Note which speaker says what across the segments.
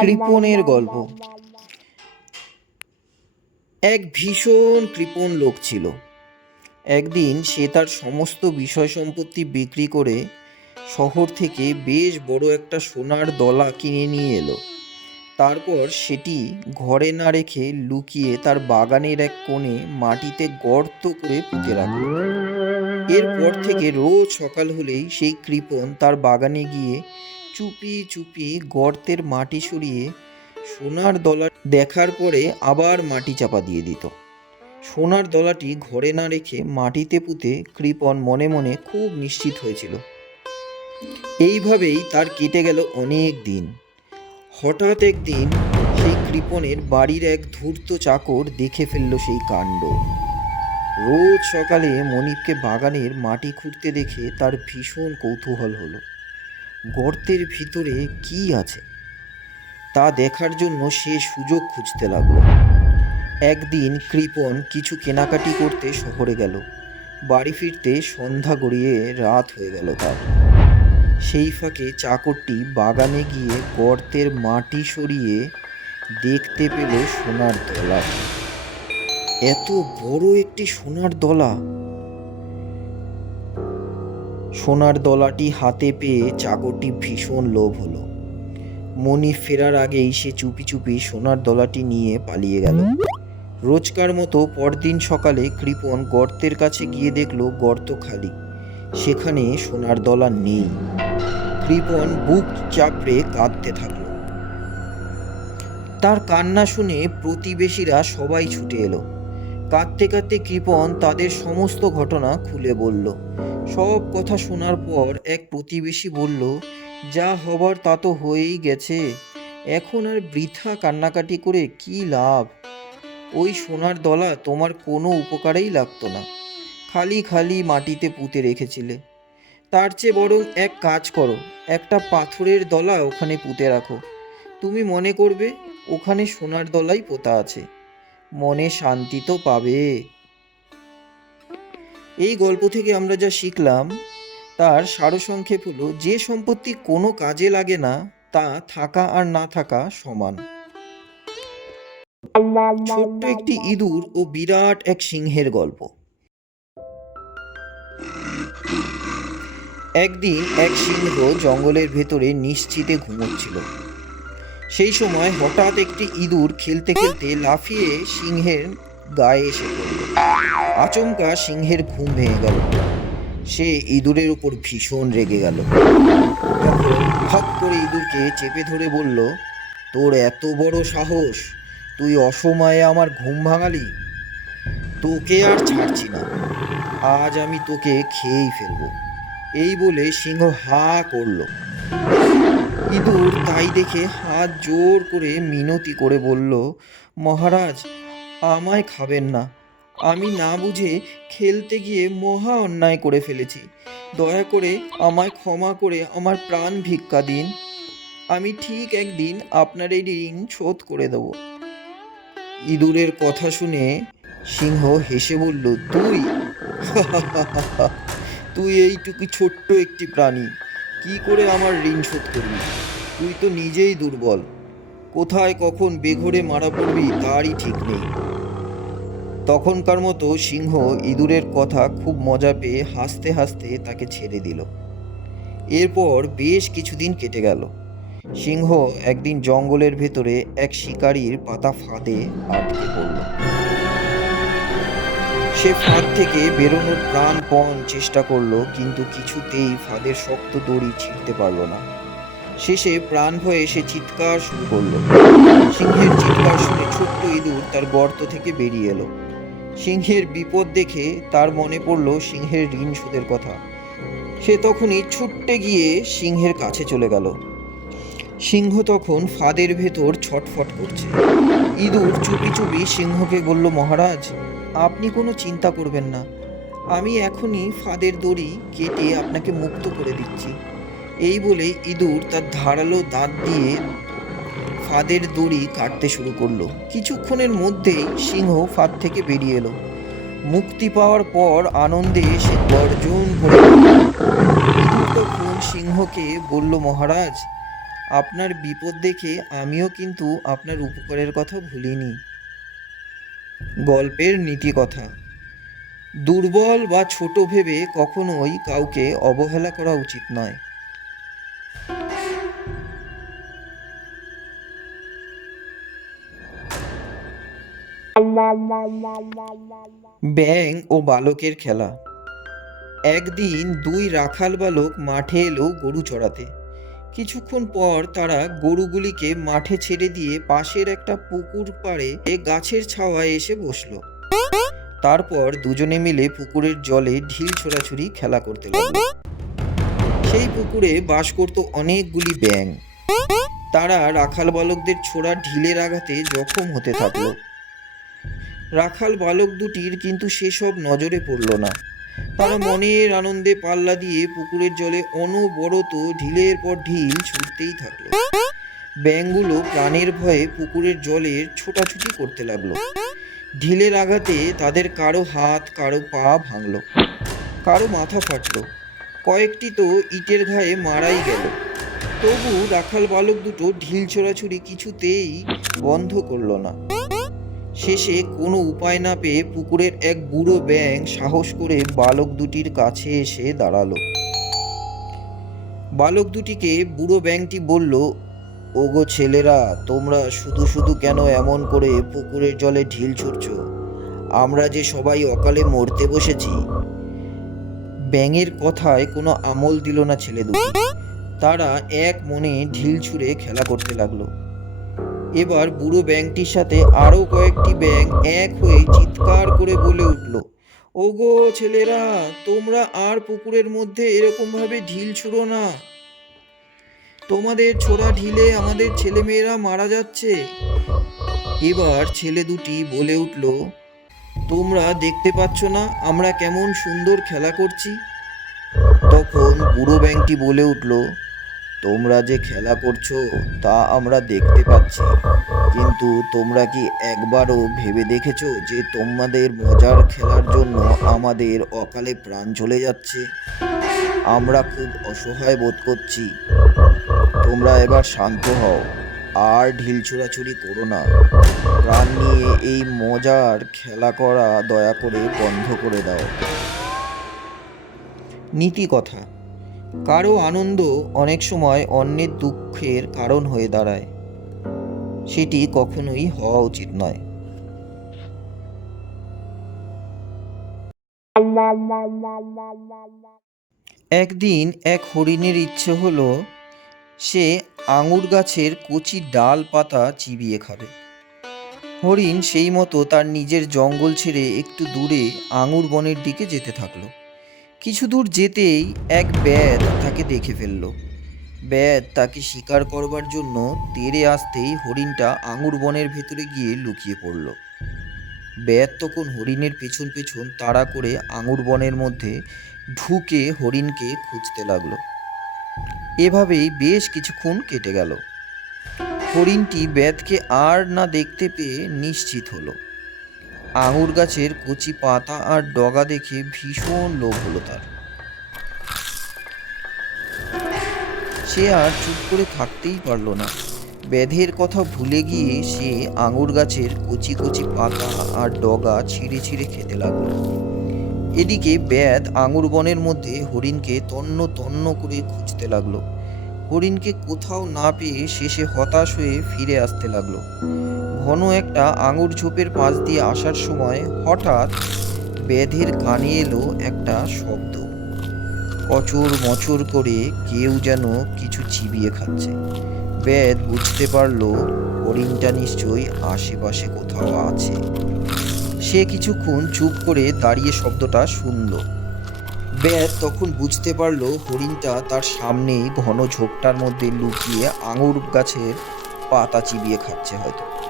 Speaker 1: কৃপণের গল্প। এক ভীষণ কৃপণ লোক ছিল। একদিন সে তার সমস্ত বিষয় সম্পত্তি বিক্রি করে শহর থেকে বেশ বড় একটা সোনার দলা কিনে নিয়ে এলো। তারপর সেটি ঘরে না রেখে লুকিয়ে তার বাগানের এক কোণে মাটিতে গর্ত করে পুঁতে রাখল। এরপর থেকে রোজ সকাল হলেই সেই কৃপণ তার বাগানে গিয়ে চুপি চুপি গর্তের মাটি সরিয়ে সোনার দলা দেখার পরে আবার মাটি চাপা দিয়ে দিত। সোনার দলাটি ঘরে না রেখে মাটিতে পুঁতে কৃপণ মনে মনে খুব নিশ্চিত হয়েছিল। এইভাবেই তার কেটে গেল অনেক দিন। হঠাৎ একদিন সেই কৃপণের বাড়ির এক ধূর্ত চাকর দেখে ফেলল সেই কাণ্ড। রোজ সকালে মনিপকে বাগানের মাটি খুঁড়তে দেখে তার ভীষণ কৌতূহল হলো। গর্তের ভিতরে কি আছে? তা দেখার জন্য সে সুযোগ খুঁজতে লাগল। একদিন কৃপণ কিছু কেনাকাটি করতে শহরে গেল। বাড়ি ফিরতে সন্ধ্যা গড়িয়ে রাত হয়ে গেল তার। সেই ফাঁকে চাকরটি বাগানে গিয়ে গর্তের মাটি সরিয়ে দেখতে পেল সোনার দলা এত বড় একটি সোনার দলা। সোনার দলাটি হাতে পেয়ে চাকরটি ভীষণ লোভ হলো। মনি ফেরার আগেই সে চুপি চুপি সোনার দলাটি নিয়ে পালিয়ে গেল। রোজকার মতো পরদিন সকালে কৃপন গর্তের কাছে গিয়ে দেখল গর্ত খালি। সেখানে সোনার দলা নেই। কৃপন বুক চাপড়ে কাঁদতে থাকল। তার কান্না শুনে প্রতিবেশীরা সবাই ছুটে এলো। কাঁদতে কাঁদতে কৃপণ তাদের সমস্ত ঘটনা খুলে বলল। সব কথা শোনার পর এক প্রতিবেশী বলল, যা হবার তা তো হয়েই গেছে। এখন আর বৃথা কান্নাকাটি করে কি লাভ? ওই সোনার দলা তোমার কোনো উপকারেই লাগতো না। খালি খালি মাটিতে পুঁতে রেখেছিলে। তার চেয়ে বরং এক কাজ করো, একটা পাথরের দলা ওখানে পুঁতে রাখো। তুমি মনে করবে, ওখানে সোনার দলাই পোতা আছে। মনে শান্তি তো পাবে। এই গল্প থেকে আমরা যা শিখলাম, তার সারসংক্ষেপ হলো, যে সম্পত্তি কোনো কাজে লাগে না, তা থাকা আর না থাকা সমান। ছোট্ট একটি ইঁদুর ও বিরাট এক সিংহের গল্প। একদিন এক সিংহ জঙ্গলের ভেতরে নিশ্চিতে ঘুমোচ্ছিল। সেই সময় হঠাৎ একটি ইঁদুর খেলতে খেলতে লাফিয়ে সিংহের গায়ে এসে আচমকা সিংহের ঘুম ভেঙে গেল। সে ইঁদুরের উপর ভীষণ রেগে গেল। ফট করে ইঁদুরকে চেপে ধরে বলল, তোর এত বড় সাহস, তুই অসময়ে আমার ঘুম ভাঙালি? তোকে আর ছাড়ছি না। আজ আমি তোকে খেয়েই ফেলব। এই বলে সিংহ হা করল। ইঁদুর তাই দেখে হাত জোর করে মিনতি করে বলল, মহারাজ, আমায় খাবেন না। আমি না বুঝে খেলতে গিয়ে মহা অন্যায় করে ফেলেছি। দয়া করে আমায় ক্ষমা করে আমার প্রাণ ভিক্ষা দিন। আমি ঠিক একদিন আপনার এই ঋণ শোধ করে দেব। ইঁদুরের কথা শুনে সিংহ হেসে বলল, তুই? তুই এইটুকু ছোট্ট একটি প্রাণী। কি করে আমার ঋণ শোধ করবি? তুই তো নিজেই দুর্বল। কোথায় কখন বেঘরে মারা পড়বি তারই ঠিক নেই। তখনকার মতো সিংহ ইঁদুরের কথা খুব মজা পেয়ে হাসতে হাসতে তাকে ছেড়ে দিল। এরপর বেশ কিছুদিন কেটে গেল। সিংহ একদিন জঙ্গলের ভেতরে এক শিকারীর পাতা ফাঁদে আটকে পড়ল। সে ফাঁদ থেকে বেরোনোর প্রাণপণ চেষ্টা করল, কিন্তু কিছুতেই ফাঁদের শক্ত দড়ি ছিঁড়তে পারল না। শেষে প্রাণ ভয়ে সে চিৎকার শুরু করল। সিংহের চিৎকার শুনে ছোট্ট ইঁদুর তার গর্ত থেকে বেরিয়ে এলো। সিংহের বিপদ দেখে তার মনে পড়ল সিংহের ঋণ সুদের কথা। সে তখনই ছুট্টে গিয়ে সিংহের কাছে চলে গেল। সিংহ তখন ফাঁদের ভেতর ছটফট করছে। ইঁদুর চুপি চুপি সিংহকে বলল, মহারাজ, আপনি কোনো চিন্তা করবেন না। আমি এখনই ফাঁদের দড়ি কেটে আপনাকে মুক্ত করে দিচ্ছি। এই বলে ইঁদুর তার ধারালো দাঁত দিয়ে ফাঁদের দড়ি কাটতে শুরু করল। কিছুক্ষণের মধ্যেই সিংহ ফাঁদ থেকে বেরিয়ে এলো। মুক্তি পাওয়ার পর আনন্দে সে গর্জন করে সিংহকে বলল, মহারাজ, আপনার বিপদ দেখে আমিও কিন্তু আপনার উপকারের কথা ভুলিনি। গল্পের নীতি কথা দুর্বল বা ছোট ভেবে কখনোই কাউকে অবহেলা করা উচিত নয়। ব্যাং ও বালকের খেলা। একদিন দুই রাখাল বালক মাঠে এলো গরু চড়াতে। কিছুক্ষণ পর তারা গরুগুলিকে মাঠে ছেড়ে দিয়ে পাশের একটা পুকুর পাড়ে গাছের ছাওয়ায় এসে বসল। তারপর দুজনে মিলে পুকুরের জলে ঢিল ছোড়াছুড়ি খেলা করতে লাগল। সেই পুকুরে বাস করত অনেকগুলি ব্যাং। তারা রাখাল বালকদের ছোড়া ঢিলের আঘাতে জখম হতে থাকল। রাখাল বালক দুটির কিন্তু সেসব নজরে পড়ল না। তারা মনের আনন্দে পাল্লা দিয়ে পুকুরের জলে অনবরত ঢিলের পর ঢিল ছুটতেই থাকল। ব্যাঙগুলো প্রাণের ভয়ে পুকুরের জলের ছোটাছুটি করতে লাগল। ঢিলের আঘাতে তাদের কারও হাত, কারও পা ভাঙলো, কারও মাথা ফাটলো। কয়েকটি তো ইটের ঘায়ে মারাই গেল। তবু রাখাল বালক দুটো ঢিল ছোড়াছুড়ি কিছুতেই বন্ধ করল না। শেষে কোনো উপায় না পেয়ে পুকুরের এক বুড়ো ব্যাং সাহস করে বালক দুটির কাছে এসে দাঁড়াল। বালক দুটিকে বুড়ো ব্যাংটি বলল, ওগো ছেলেরা, তোমরা শুধু শুধু কেন এমন করে পুকুরের জলে ঢিল ছুটছো আমরা যে সবাই অকালে মরতে বসেছি। ব্যাঙের কথায় কোনো আমল দিল না ছেলে দুটি তারা এক মনে ঢিল ছুঁড়ে খেলা করতে লাগল। এবার বুড়ো ব্যাংকটির সাথে আরও কয়েকটি ব্যাং এক হয়ে চিৎকার করে বলে উঠল, ওগো ছেলেরা, তোমরা আর পুকুরের মধ্যে এরকমভাবে ঢিল ছুড়ো না। তোমাদের ছোড়া ঢিলে আমাদের ছেলেমেয়েরা মারা যাচ্ছে। এবার ছেলে দুটি বলে উঠল, তোমরা দেখতে পাচ্ছ না আমরা কেমন সুন্দর খেলা করছি? তখন বুড়ো ব্যাংকটি বলে উঠল তোমরা যে খেলা করছ, তা আমরা দেখতে পাচ্ছি। কিন্তু তোমরা কি একবারও ভেবে দেখেছ যে তোমাদের মজার খেলার জন্য আমাদের অকালে প্রাণ চলে যাচ্ছে? আমরা খুব অসহায় বোধ করছি। তোমরা এবার শান্ত হও, আর ঢিল ছোড়াছুড়ি করো না। প্রাণ নিয়ে এই মজার খেলা করা দয়া করে বন্ধ করে দাও। নীতি কথা। কারও আনন্দ অনেক সময় অন্যের দুঃখের কারণ হয়ে দাঁড়ায়। সেটি কখনোই হওয়া উচিত নয়। একদিন এক হরিণের ইচ্ছে হলো, সে আঙুর গাছের কচি ডাল পাতা চিবিয়ে খাবে। হরিণ সেই মতো তার নিজের জঙ্গল ছেড়ে একটু দূরে আঙুর বনের দিকে যেতে থাকল। কিছু দূর যেতেই এক ব্যাদ তাকে দেখে ফেলল। ব্যাদ তাকে শিকার করবার জন্য তেড়ে আসতেই হরিণটা আঙুর বনের ভেতরে গিয়ে লুকিয়ে পড়ল। ব্যাদ তখন হরিণের পেছন পেছন তাড়া করে আঙুর বনের মধ্যে ঢুকে হরিণকে খুঁজতে লাগল। এভাবেই বেশ কিছুক্ষণ কেটে গেল। হরিণটি ব্যাদকে আর না দেখতে পেয়ে নিশ্চিত হলো। আঙুর গাছের কচি পাতা আর ডগা দেখে ভীষণ লোভ হলো তার। সে আর চুপ করে থাকতেই পারল না। ব্যাধের কথা ভুলে গিয়ে সে আঙুর গাছের কচি কচি পাতা আর ডগা ছিঁড়ে ছিঁড়ে খেতে লাগল। এদিকে ব্যাধ আঙুর বনের মধ্যে হরিণকে তন্ন তন্ন করে খুঁজতে লাগল। হরিণকে কোথাও না পেয়ে শেষে হতাশ হয়ে ফিরে আসতে লাগল। ঘন একটা আঙুর ঝোপের পাশ দিয়ে আসার সময় হঠাৎ বেধের কানে এলো একটা শব্দ। কচর মচর করে কেউ যেন কিছু চিবিয়ে খাচ্ছে। বেদ বুঝতে পারল হরিণটা নিশ্চয়ই আশেপাশে কোথাও আছে। সে কিছুক্ষণ চুপ করে দাঁড়িয়ে শব্দটা শুনল। বেদ তখন বুঝতে পারল হরিণটা তার সামনেই ঘন ঝোপটার মধ্যে লুকিয়ে আঙুর গাছের পাতা চিবিয়ে খাচ্ছে হয়তো।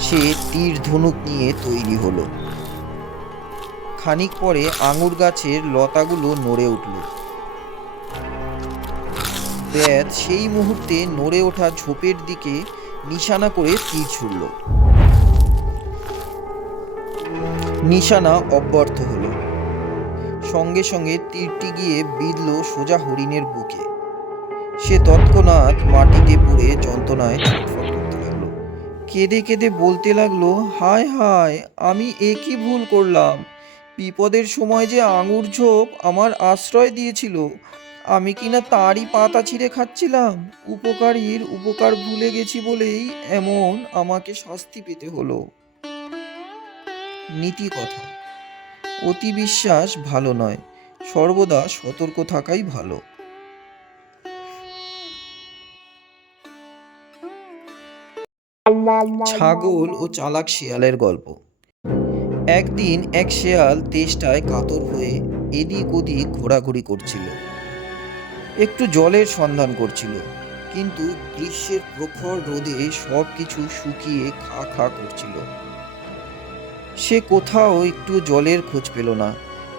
Speaker 1: সে তীর ধনুক নিয়ে তৈরি হলো। খানিক পরে আঙুর গাছের লতাগুলো নড়ে উঠল। ব্যাদ সেই মুহূর্তে নড়ে ওঠা ঝোপের দিকে নিশানা করে তীর ছুড়ল। নিশানা অব্যর্থ হল। সঙ্গে সঙ্গে তীরটি গিয়ে বিঁধল সোজা হরিণের বুকে। সে তৎক্ষণাৎ মাটিতে পড়ে যন্ত্রণায় ছটফট কেঁদে কেঁদে বলতে লাগল, হায় হায়, আমি এ কি ভুল করলাম? বিপদের সময় যে আঙুর ঝোপ আমার আশ্রয় দিয়েছিল, আমি কিনা তারই পাতা ছিঁড়ে খাচ্ছিলাম? উপকারীর উপকার ভুলে গেছি বলেই এমন আমাকে শাস্তি পেতে হলো। নীতি কথা। অতি বিশ্বাস ভালো নয়, সর্বদা সতর্ক থাকাই ভালো। ছাগল ও চালাক শিয়ালের গল্প। একদিন এক শেয়াল তেষ্টায় কাতর হয়ে এদিক ওদিক ঘোরাঘুরি করছিল। একটু জলের সন্ধান করছিল, কিন্তু গ্রীষ্মের প্রখর রোদে সব কিছু শুকিয়ে খা খা করছিল। সে কোথাও একটু জলের খোঁজ পেল না।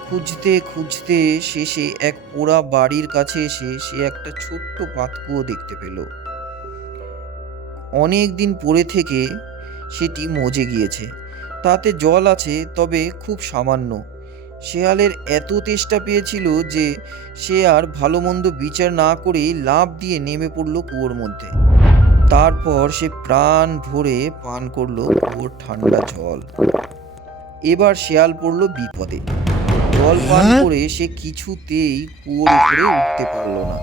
Speaker 1: খুঁজতে খুঁজতে শেষে এক পোড়া বাড়ির কাছে এসে সে একটা ছোট্ট পাতকুয়ো দেখতে পেল। অনেক দিন পরে থেকে সেটি মজে গিয়েছে। তাতে জল আছে তবে খুব সামান্য। শেয়ালের এত তেষ্টা পেয়েছিল যে সে আর ভালো মন্দ বিচার না করেই লাফ দিয়ে নেমে পড়ল কুয়োর মধ্যে। তারপর সে প্রাণ ভরে পান করল কুয়োর ঠান্ডা জল। এবার শেয়াল পড়ল বিপদে। জল পান করে সে কিছুতেই কুয়োর উপরে উঠতে পারল না।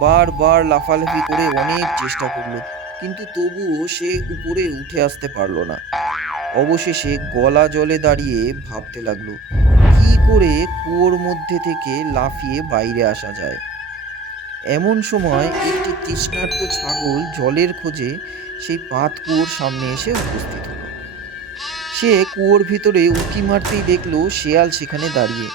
Speaker 1: বারবার লাফালাফি করে অনেক চেষ্টা করল। কিন্তু তবুও সে উপরে উঠে আসতে পারল না। অবশেষে গলা জলে দাঁড়িয়ে ভাবতে লাগল, কি করে কুয়োর মধ্যে থেকে লাফিয়ে বাইরে আসা যায়? এমন সময় একটি তৃষ্ণার্ত ছাগল জলের খোঁজে সেই পাত কুয়োর সামনে এসে উপস্থিত হলো। সে কুয়োর ভিতরে উঁকি মারতেই দেখল শেয়াল সেখানে দাঁড়িয়ে।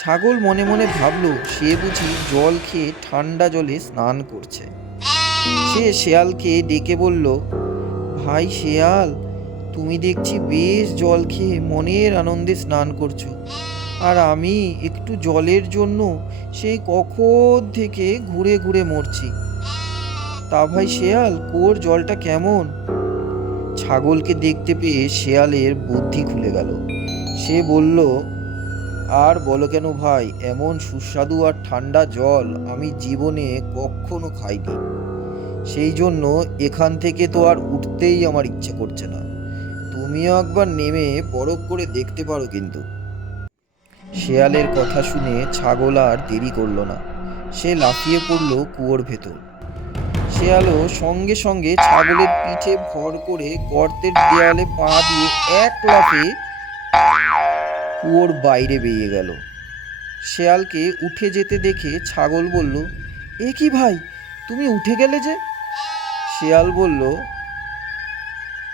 Speaker 1: ছাগল মনে মনে ভাবলো, সে বুঝি জল খেয়ে ঠান্ডা জলে স্নান করছে। সে শেয়ালকে ডেকে বলল, ভাই শেয়াল, তুমি দেখছি বেশ জল খেয়ে মনের আনন্দে স্নান করছ। আর আমি একটু জলের জন্য সেই কখন থেকে ঘুরে ঘুরে মরছি। তা ভাই শেয়াল কুয়োর জলটা কেমন? ছাগলকে দেখতে পেয়ে শেয়ালের বুদ্ধি খুলে গেল। সে বলল, আর বলো কেন ভাই, এমন সুস্বাদু আর ঠান্ডা জল আমি জীবনে কখনো খাইনি। সেই জন্য এখান থেকে তো আর উঠতেই আমার ইচ্ছে করছে না। তুমিও একবার নেমে পরখ করে দেখতে পারো কিন্তু। শেয়ালের কথা শুনে ছাগল আর দেরি করল না। সে লাফিয়ে পড়ল কুয়োর ভেতর। শেয়ালও সঙ্গে সঙ্গে ছাগলের পিঠে ভর করে গর্তের দেয়ালে পা দিয়ে এক লাফে কুয়োর বাইরে বেরিয়ে গেল। শেয়ালকে উঠে যেতে দেখে ছাগল বলল, এ কি ভাই, তুমি উঠে গেলে যে? শেয়াল বলল,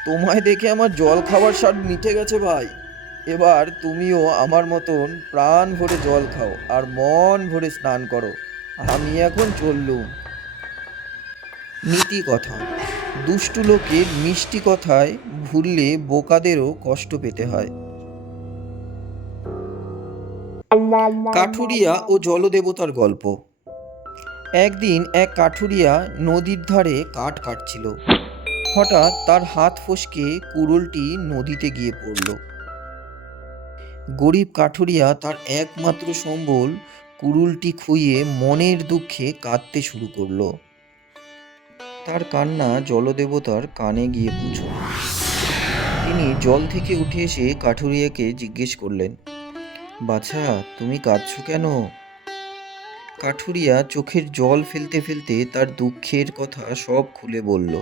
Speaker 1: তোমায় দেখে আমার জল খাবার স্বাদ মিটে গেছে ভাই। এবার তুমিও আমার মতন প্রাণ ভরে জল খাও আর মন ভরে স্নান করো। আমি এখন চললুম। নীতি কথা। দুষ্টু লোকের মিষ্টি কথায় ভুললে বোকাদেরও কষ্ট পেতে হয়। কাঠুরিয়া ও জলদেবতার গল্প। একদিন এক কাঠুরিয়া নদীর ধারে কাঠ কাটছিল। হঠাৎ তার হাত ফসকে কুড়ুলটি নদীতে গিয়ে পড়ল। গরিব কাঠুরিয়া তার একমাত্র সম্বল কুড়ুলটি খুইয়ে মনের দুঃখে কাঁদতে শুরু করল। তার কান্না জলদেবতার কানে গিয়ে পৌঁছল। তিনি জল থেকে উঠে এসে কাঠুরিয়াকে জিজ্ঞেস করলেন, বাছা, তুমি কাঁদছ কেন? কাঠুরিয়া চোখের জল ফেলতে ফেলতে তার দুঃখের কথা সব খুলে বলল।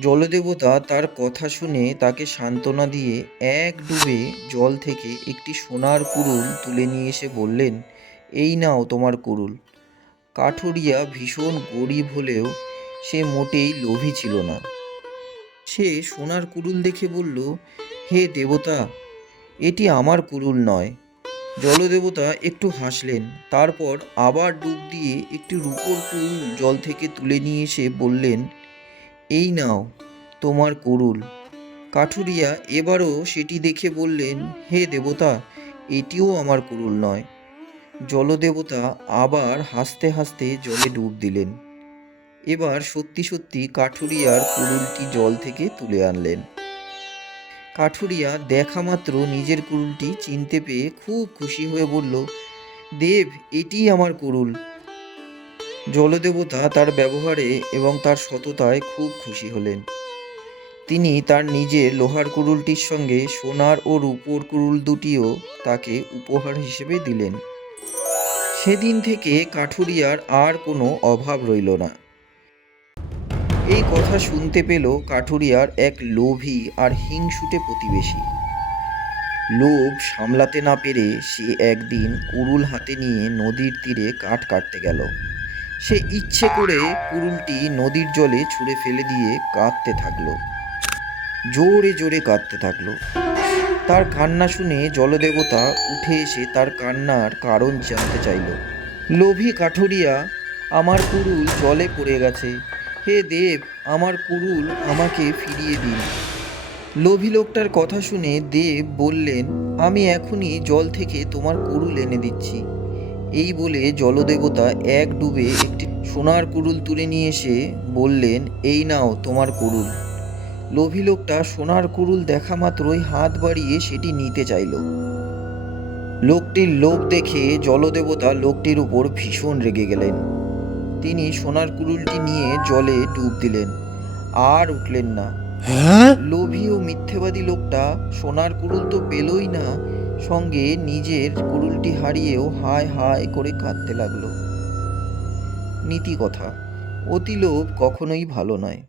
Speaker 1: জলদেবতা তার কথা শুনে তাকে সান্ত্বনা দিয়ে এক ডুবে জল থেকে একটি সোনার কুড়ুল তুলে নিয়ে এসে বললেন, এই নাও তোমার কুরুল কাঠুরিয়া ভীষণ গরিব হলেও সে মোটেই লোভী ছিল না। সে সোনার কুড়ুল দেখে বলল, হে দেবতা, এটি আমার কুরুল নয় জলদেবতা একটু হাসলেন। তারপর আবার ডুব দিয়ে একটি রূপোর কুড়ুল জল থেকে তুলে নিয়ে এসে বললেন, এই নাও, তোমার কুড়ুল কাঠুরিয়া এবারও সেটি দেখে বললেন, হে দেবতা, এটিও আমার কুড়ুল নয়। জলদেবতা আবার হাসতে হাসতে জলে ডুব দিলেন। এবার সত্যি সত্যি কাঠুরিয়ার কুড়ুলটি জল থেকে তুলে আনলেন। কাঠুরিয়া দেখা মাত্র নিজের কুড়ুলটি চিনতে পেয়ে খুব খুশি হয়ে বলল, দেব এটিই আমার কুড়ুল জলদেবতা তার ব্যবহারে এবং তার সততায় খুব খুশি হলেন। তিনি তার নিজের লোহার কুড়ুলটির সঙ্গে সোনার ও রূপোর কুড়ুল দুটিও তাকে উপহার হিসেবে দিলেন। সেদিন থেকে কাঠুরিয়ার আর কোনো অভাব রইল না। এই কথা শুনতে পেল কাঠুরিয়ার এক লোভী আর হিংসুটে প্রতিবেশী। লোভ সামলাতে না পেরে সে একদিন কুড়ুল হাতে নিয়ে নদীর তীরে কাঠ কাটতে গেল। সে ইচ্ছে করে কুরুলটি নদীর জলে ছুঁড়ে ফেলে দিয়ে কাঁদতে থাকল। জোরে জোরে কাঁদতে থাকল। তার কান্না শুনে জলদেবতা উঠে এসে তার কান্নার কারণ জানতে চাইল। লোভী কাঠুরিয়া, আমার কুরুল জলে পড়ে গেছে হে দেব, আমার কুড়ুল আমাকে ফিরিয়ে দিন। লোভী লোকটার কথা শুনে দেব বললেন, আমি এখনই জল থেকে তোমার কুড়ুল এনে দিচ্ছি। এই বলে জলদেবতা এক ডুবে একটি সোনার কুড়ুল তুলে নিয়ে এসে বললেন, এই নাও তোমার কুরুল। লোভী লোকটা সোনার কুড়ুল দেখা মাত্রই হাত বাড়িয়ে সেটি নিতে চাইল। লোকটির লোভ দেখে জলদেবতা লোকটির উপর ভীষণ রেগে গেলেন। তিনি সোনার কুড়ুলটি নিয়ে জলে ডুব দিলেন। আর উঠলেন না। লোভী ও মিথ্যেবাদী লোকটা সোনার কুড়ুল তো পেলই না সঙ্গে নিজের কুড়ুলটি হারিয়েও হায় হায় করে কাঁদতে লাগল। নীতি কথা অতি লোভ কখনোই ভালো নয়।